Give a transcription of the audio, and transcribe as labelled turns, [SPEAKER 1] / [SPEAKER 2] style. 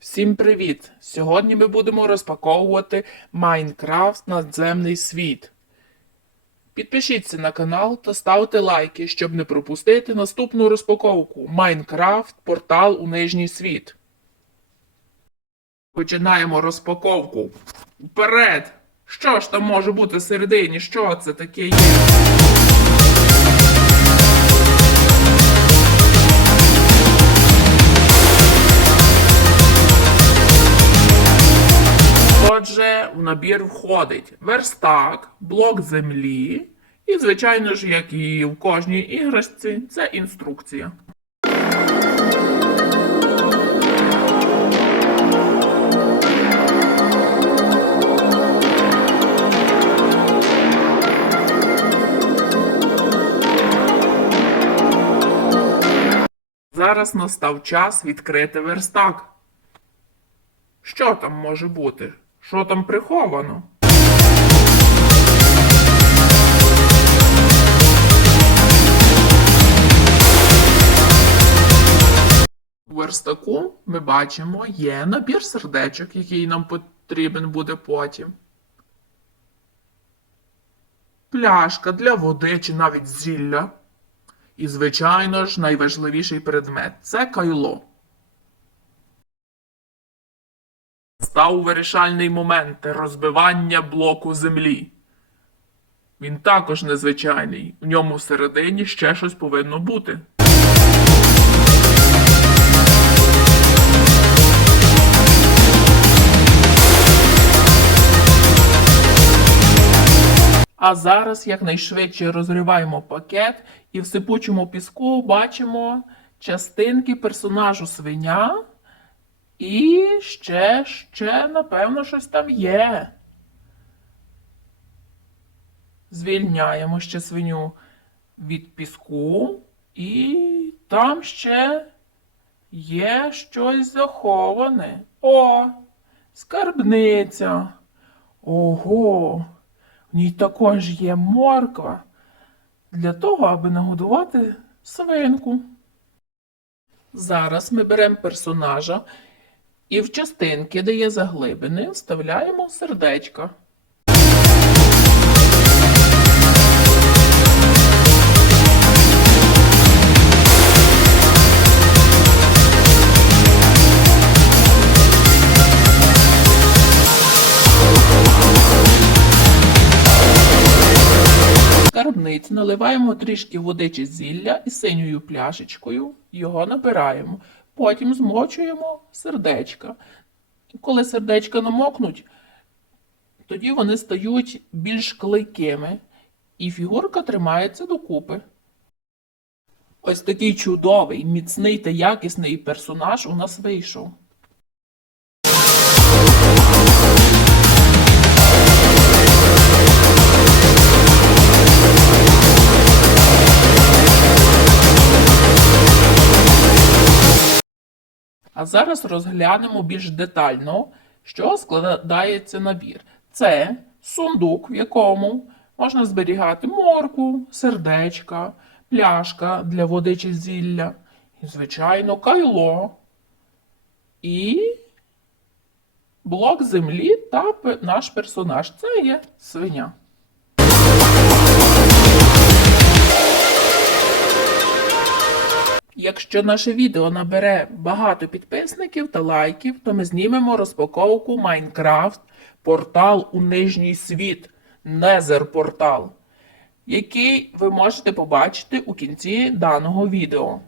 [SPEAKER 1] Всім привіт! Сьогодні ми будемо розпаковувати Майнкрафт надземний світ. Підпишіться на канал та ставте лайки, щоб не пропустити наступну розпаковку Майнкрафт Портал у Нижній світ. Починаємо розпаковку. Вперед! Що ж там може бути всередині? Що це таке є? Отже, в набір входить верстак, блок землі, і, звичайно ж, як і в кожній іграшці, це інструкція. Зараз настав час відкрити верстак. Що там може бути? Що там приховано? У верстаку ми бачимо є набір сердечок, який нам потрібен буде потім. Пляшка для води чи навіть зілля. І, звичайно ж, найважливіший предмет це кайло. Став вирішальний момент розбивання блоку землі. Він також незвичайний. В ньому всередині ще щось повинно бути. А зараз якнайшвидше розриваємо пакет і в сипучому піску бачимо частинки персонажу свиня. І ще, ще, напевно, щось там є. Звільняємо ще свиню від піску, і там ще є щось заховане. О, скарбниця. Ого, в ній також є морква для того, аби нагодувати свинку. Зараз ми беремо персонажа і в частинки, де є заглибини, вставляємо сердечка. Наливаємо трішки води чи зілля і синьою пляшечкою його набираємо. Потім змочуємо сердечка. Коли сердечка намокнуть, тоді вони стають більш клейкими, і фігурка тримається докупи. Ось такий чудовий, міцний та якісний персонаж у нас вийшов. А зараз розглянемо більш детально, що складається набір. Це сундук, в якому можна зберігати морку, сердечка, пляшка для води чи зілля, і, звичайно, кайло і блок землі та наш персонаж. Це є свиня. Якщо наше відео набере багато підписників та лайків, то ми знімемо розпаковку Майнкрафт портал у нижній світ Незер портал, який ви можете побачити у кінці даного відео.